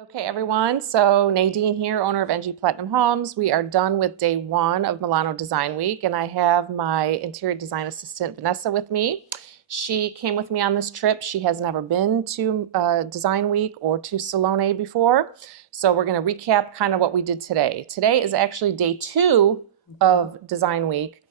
Okay, everyone, so Nadine here, owner of NG Platinum Homes. We are done with day one of Milano Design Week, and I have my interior design assistant, Vanessa, with me. She came with me on this trip. She has never been to Design Week or to Salone before, so we're gonna recap kind of what we did today. Today is actually day two of Design Week,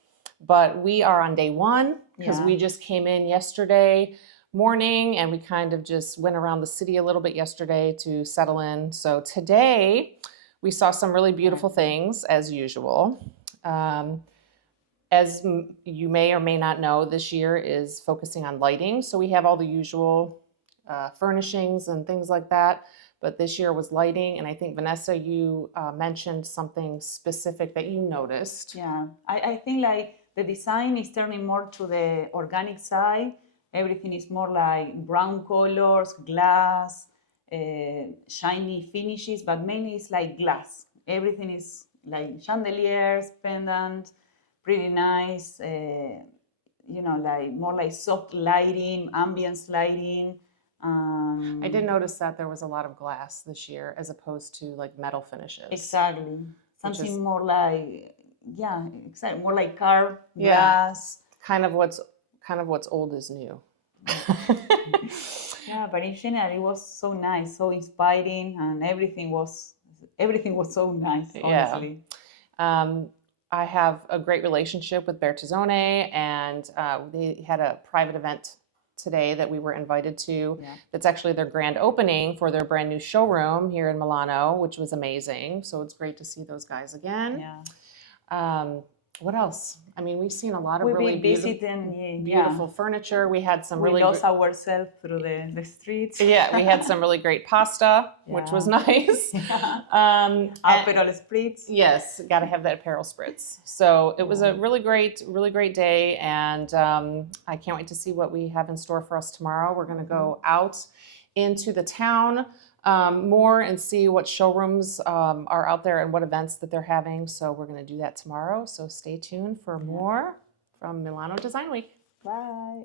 but we are on day one because we just came in yesterday morning and we kind of just went around the city a little bit yesterday to settle in. So today we saw some really beautiful things as usual. As you may or may not know, this year is focusing on lighting. So we have all the usual furnishings and things like that. But this year was lighting. And I think, Vanessa, you mentioned something specific that you noticed. Yeah, I think like the design is turning more to the organic side. Everything is more like brown colors, glass, shiny finishes, but mainly it's like glass. Everything is like chandeliers, pendants, pretty nice, like more like soft lighting, ambience lighting. I did notice that there was a lot of glass this year as opposed to like metal finishes. Exactly. Something more like, exactly, more like carved glass. Kind of what's old is new. Yeah, but in general it was so nice, so inspiring, and everything was so nice, honestly. I have a great relationship with Bertazzone, and they had a private event today that we were invited to. That's actually their grand opening for their brand new showroom here in Milano, which was amazing. So it's great to see those guys again. What else? I mean, we've seen a lot of really beautiful furniture. We had some we lost ourselves through the streets. Yeah, we had some really great pasta, which was nice. Aperol spritz. Yes, got to have that Aperol spritz. So it was a really great day, and I can't wait to see what we have in store for us tomorrow. We're going to go out into the town more and see what showrooms are out there and what events that they're having. So we're going to do that tomorrow. So stay tuned for more from Milano Design Week. Bye.